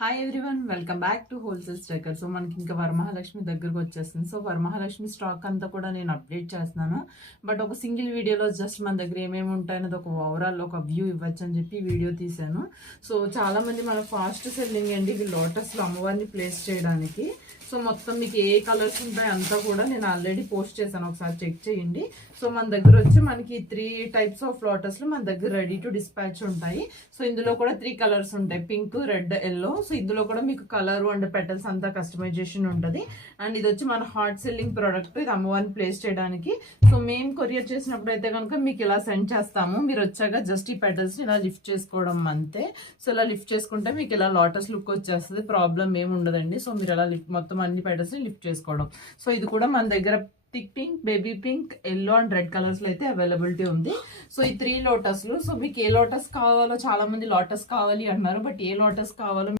Hi everyone, welcome back to wholesale striker. So మనకి ఇంకా వరమహాలక్ష్మి దగ్గరకు వచ్చేస్తుంది. సో వరమహాలక్ష్మి స్టాక్ అంతా కూడా నేను అప్డేట్ చేస్తున్నాను. బట్ ఒక సింగిల్ వీడియోలో జస్ట్ మన దగ్గర ఏమేమి ఉంటాయనేది ఒక ఓవరాల్ ఒక వ్యూ ఇవ్వచ్చు అని చెప్పి వీడియో తీశాను. సో చాలా మంది మన ఫాస్ట్ సెల్లింగ్ అండి ఇవి లోటస్లో అమ్మవారిని ప్లేస్ చేయడానికి. సో మొత్తం మీకు ఏ కలర్స్ ఉంటాయి అంతా కూడా నేను ఆల్రెడీ పోస్ట్ చేశాను, ఒకసారి చెక్ చేయండి. సో మన దగ్గర వచ్చి మనకి 3 టైప్స్ ఆఫ్ లోటస్లు మన దగ్గర రెడీ టు డిస్పాచ్ ఉంటాయి. సో ఇందులో కూడా 3 కలర్స్ ఉంటాయి, పింక్, రెడ్, ఎల్లో. సో ఇందులో కూడా మీకు కలర్ అండ్ పెటల్స్ అంతా కస్టమైజేషన్ ఉంటుంది. అండ్ ఇది వచ్చి మన హాట్ సెల్లింగ్ ప్రోడక్ట్, ఇది అమ్మవారిని ప్లేస్ చేయడానికి. సో మేము కొరియర్ చేసినప్పుడు అయితే కనుక మీకు ఇలా సెండ్ చేస్తాము. మీరు వచ్చాక జస్ట్ ఈ పెటల్స్ ఇలా లిఫ్ట్ చేసుకోవడం అంతే. సో ఇలా లిఫ్ట్ చేసుకుంటే మీకు ఇలా లోటస్ లుక్ వచ్చేస్తుంది, ప్రాబ్లం ఏమి ఉండదండి. సో మీరు అలా మొత్తం అన్ని పెటల్స్ ని లిఫ్ట్ చేసుకోవడం. సో ఇది కూడా మన దగ్గర thick pink, baby pink, yellow and red colours లో అయితే అవైలబిలిటీ ఉంది. సో ఈ 3 లోటస్లు. సో మీకు ఏ లోటస్ కావాలో, చాలా మంది లోటస్ కావాలి అన్నారు, బట్ ఏ లోటస్ కావాలో